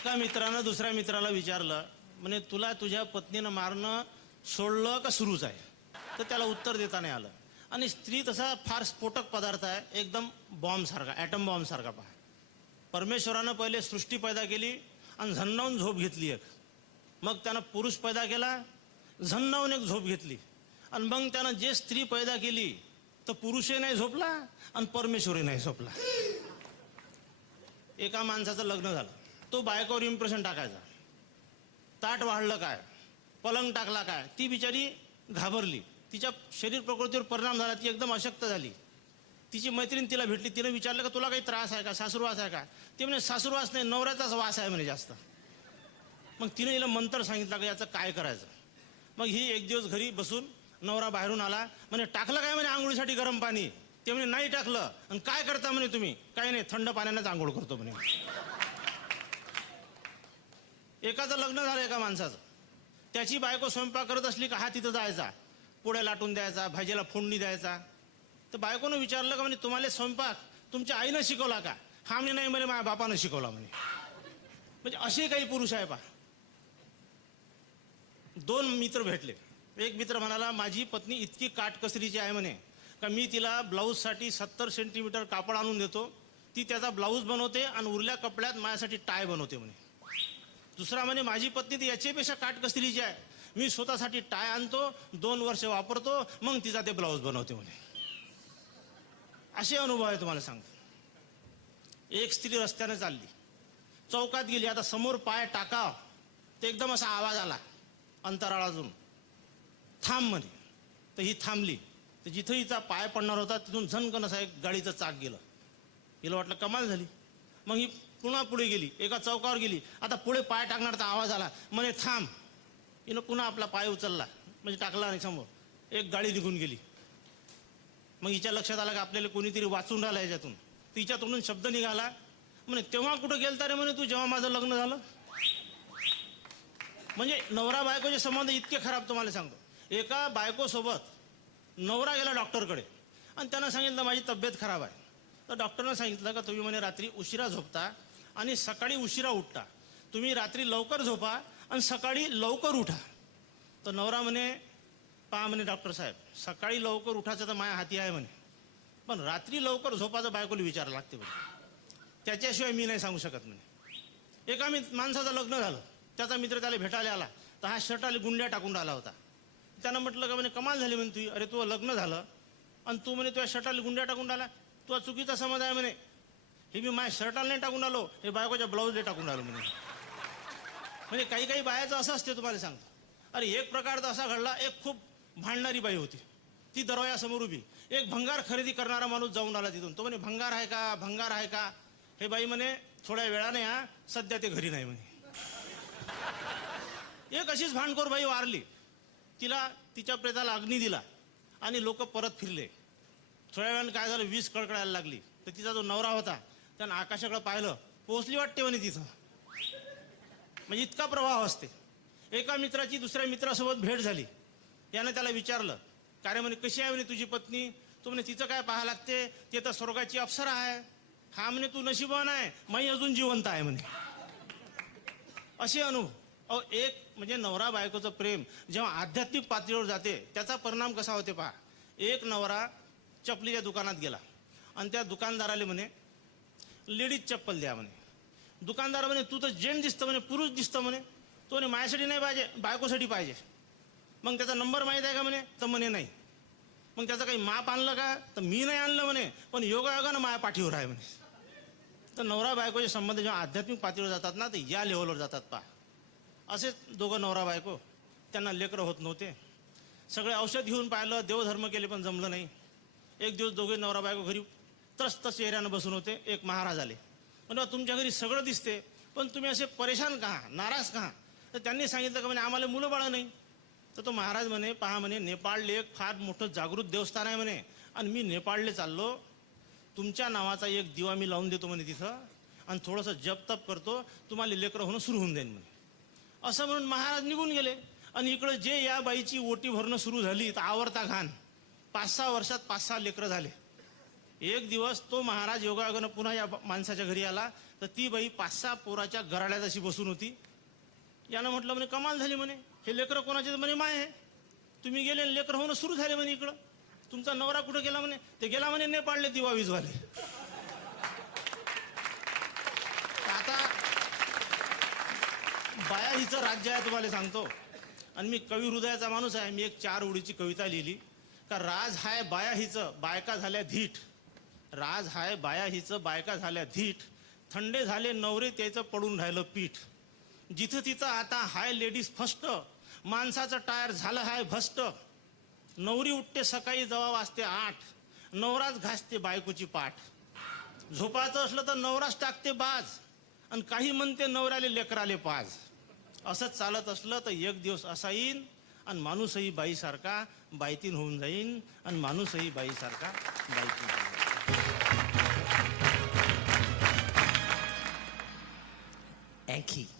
एका मित्रानं दुसऱ्या मित्राला विचारलं म्हणे तुला तुझ्या पत्नीनं मारणं सोडलं का सुरूच आहे? तर त्याला उत्तर देता नाही आलं. आणि स्त्री तसा फार स्फोटक पदार्थ आहे एकदम बॉम्बसारखा ॲटम बॉम्बसारखा पहा. परमेश्वरानं पहिले सृष्टी पैदा केली आणि झन्नावून झोप घेतली एक. मग त्यानं पुरुष पैदा केला झन्नावून एक झोप घेतली. आणि मग त्यानं जे स्त्री पैदा केली तर पुरुषही नाही झोपला आणि परमेश्वरही नाही झोपला. एका माणसाचं लग्न झालं. तो बायकोवर इम्प्रेशन टाकायचा. ताट वाढलं काय? पलंग टाकला काय? ती बिचारी घाबरली. तिच्या शरीर प्रकृतीवर परिणाम झाला ती एकदम अशक्त झाली. तिची मैत्रीण तिला भेटली. तिने विचारलं का तुला काही त्रास आहे का? सासूरवास आहे का? ते म्हणे सासूरवास नाही नवऱ्याचाच वास आहे म्हणे जास्त. मग तिने हिला मंत्र सांगितलं का याचं काय करायचं? मग ही एक दिवस घरी बसून नवरा बाहेरून आला. म्हणे टाकलं काय म्हणे आंघोळीसाठी गरम पाणी? ते म्हणे नाही टाकलं. आणि काय करता म्हणे तुम्ही? काही नाही थंड पाण्यानंच आंघोळ करतो म्हणे. एकाचं लग्न झालं एका माणसाचं. त्याची बायको स्वयंपाक करत असली का हा तिथं जायचा. पुढे लाटून द्यायचा भाजीला फोडणी द्यायचा. तर बायकोनं विचारलं का म्हणे तुम्हाला स्वयंपाक तुमच्या आईनं शिकवला का? हा म्हणे नाही म्हणे माझ्या बापानं शिकवला म्हणे. म्हणजे असे काही पुरुष आहे पा दोन मित्र भेटले. एक मित्र म्हणाला माझी पत्नी इतकी काटकसरीची आहे म्हणे का मी तिला ब्लाऊजसाठी सत्तर सेंटीमीटर कापड आणून देतो. ती त्याचा ब्लाऊज बनवते आणि उरल्या कपड्यात माझ्यासाठी टाय बनवते म्हणे. दुसरा म्हणे माझी पत्नी तर याच्यापेक्षा काटकसरीची आहे. मी स्वतःसाठी टाय आणतो दोन वर्ष वापरतो मग तिचा ते ब्लाऊज बनवते म्हणे. असे अनुभव आहे तुम्हाला सांगतो. एक स्त्री रस्त्याने चालली. चौकात गेली. आता समोर पाय टाकाव तर एकदम असा आवाज आला. अंतराळातून थांब म्हणे. तर ही थांबली. तर जिथं हिचा पाय पडणार होता तिथून झनकन असा एक गाडीचं चाक गेलं. हिला वाटलं कमाल झाली. मग ही पुन्हा पुढे गेली? एका चौकावर गेली. आता पुढे पाय टाकणार तर आवाज आला. म्हणे थांब. हिनं पुन्हा आपला पाय उचलला. म्हणजे टाकला नाही समोर. एक गाडी निघून गेली. मग हिच्या लक्षात आलं की आपल्याला कोणीतरी वाचून राहिलं याच्यातून तिच्या तोंडून शब्द निघाला. म्हणे तेव्हा कुठं गेलता रे म्हणे तू जेव्हा माझं लग्न झालं? म्हणजे नवरा बायकोचे संबंध इतके खराब तुम्हाला सांगतो. एका बायकोसोबत नवरा गेला डॉक्टरकडे. आणि त्यानं सांगितलं माझी तब्येत खराब आहे. तर डॉक्टरनं सांगितलं का तुम्ही म्हणे रात्री उशिरा झोपता. आणि सकाळी उशिरा उठता. तुम्ही रात्री लवकर झोपा आणि सकाळी लवकर उठा. तर नवरा म्हणे पहा म्हणे डॉक्टर साहेब सकाळी लवकर उठायचं तर माझ्या हाती आहे म्हणे. पण रात्री लवकर झोपाचं बायकोला विचारावं लागते म्हणे. त्याच्याशिवाय मी नाही सांगू शकत म्हणे. एका मी माणसाचं लग्न झालं. त्याचा मित्र त्याला भेटायला आला. तर हा शर्टाला गुंड्या टाकून राहिला होता. त्यानं म्हटलं का म्हणे कमाल झाली म्हणे तुझी. अरे तुझं लग्न झालं. आणि तू म्हणे तुझ्या शर्टाला गुंड्या टाकून राहिला. तुझा चुकीचा समज आहे म्हणे. हे मी माझ्या शर्टाला नाही टाकून आलो हे बायकोच्या ब्लाऊजला टाकून आलो म्हणे म्हणजे काही काही बायाचं असं असते तुम्हाला सांगतो. अरे एक प्रकारचा असा घडला एक खूप भांडणारी बाई होती. ती दरवाजासमोर उभी. एक भंगार खरेदी करणारा माणूस जाऊन आला तिथून. तो म्हणे भंगार आहे का? भंगार आहे का? हे बाई म्हणे थोड्या वेळाने हा सध्या ते घरी नाही म्हणे. एक अशीच भांडखोर बाई वारली. तिला तिच्या प्रेताला अग्नी दिला आणि लोक परत फिरले. थोड्या वेळाने काय झालं वीज कडकडायला लागली. तर तिचा जो नवरा होता त्यानं आकाशाकडे पाहिलं पोहोचली वाटते म्हणे तिथं. म्हणजे इतका प्रभाव असते. एका मित्राची दुसऱ्या मित्रासोबत भेट झाली. यानं त्याला विचारलं काय म्हणे कशी आहे म्हणे तुझी पत्नी? तो म्हणे तिचं काय पाहा लागते? ते तर स्वर्गाची अप्सरा आहे. हा म्हणे तू नशिबान आहे. माई अजून जिवंत आहे म्हणे. असे अनुभव. अहो एक म्हणजे नवरा बायकोचं प्रेम जेव्हा आध्यात्मिक पातळीवर जाते त्याचा परिणाम कसा होते पहा. एक नवरा चपलीच्या दुकानात गेला. आणि त्या दुकानदाराला म्हणे लेडीज चप्पल द्या म्हणे. दुकानदार म्हणे तू तर जेंट दिसतं म्हणे पुरुष दिसतं म्हणे. तो म्हणे माझ्यासाठी नाही पाहिजे बायकोसाठी पाहिजे. मग त्याचा नंबर माहीत आहे का म्हणे? तर म्हणे नाही. मग त्याचं काही माप आणलं का? तर मी नाही आणलं म्हणे पण योगायोगानं माया पाठीवर आहे म्हणे. तर नवरा बायकोचे संबंध जेव्हा आध्यात्मिक पातळीवर जातात ना तर या लेवलवर जातात पहा. असेच दोघं नवरा बायको त्यांना लेकरं होत नव्हते. सगळे औषध घेऊन पाहिलं देवधर्म केले पण जमलं नाही. एक दिवस दोघे नवरा बायको घरी त्रस्त चेहऱ्यानं बसून होते एक महाराज आले. म्हणजे तुमच्या घरी सगळं दिसते पण तुम्ही असे परेशान का? नाराज का? तर त्यांनी सांगितलं का म्हणे आम्हाला मुलं बाळं नाही. तर तो महाराज म्हणे पहा म्हणे नेपाळले एक फार मोठं जागृत देवस्थान आहे म्हणे आणि मी नेपाळले चाललो. तुमच्या नावाचा एक दिवा मी लावून देतो म्हणे तिथं आणि थोडंसं जपतप करतो तुम्हाला लेकरं होणं सुरू होऊन जाईल म्हणे. असं म्हणून महाराज निघून गेले आणि इकडं जे या बाईची ओटी भरणं सुरू झाली तर आवरता घाण. पाच सहा वर्षात पाच सहा लेकरं झाले. एक दिवस तो महाराज योगायोगानं पुन्हा या माणसाच्या घरी आला तर ती बाई पाच सहा पोराच्या गराड्यात अशी बसून होती. यानं म्हटलं म्हणे कमाल झाली म्हणे. हे लेकरं कोणाचे म्हणे? माय आहे. तुम्ही गेले लेकरं होणं सुरू झाले म्हणे इकडं. तुमचा नवरा कुठं गेला म्हणे? ते गेला म्हणे नेपाळले दिवा विजवाले आता बाया हिचं राज्य आहे तुम्हाला सांगतो. आणि मी कवी हृदयाचा माणूस आहे. मी एक चार ओळीची कविता लिहिली. का राज हाय बाया हिचं बायका झाल्या धीट. राज हाय बाया हिचं बायका झाल्या धीट. थंडे झाले नवरे त्याचं पडून राहिलं पीठ. जिथं तिथं आता हाय लेडीज फस्ट. माणसाचं टायर झालं हाय भस्ट. नवरी उठते सकाळी जवा वाजते आठ. नवराच घासते बायकोची पाठ. झोपायचं असलं तर नवराच टाकते बाज. आणि काही म्हणते नवऱ्याले लेकराले पाज. असंच चालत असलं तर एक दिवस असा येईन आणि माणूसही बाईसारखा बायतीन होऊन जाईन आणि माणूसही बाईसारखा बायतीन होऊन जाईन. É and key.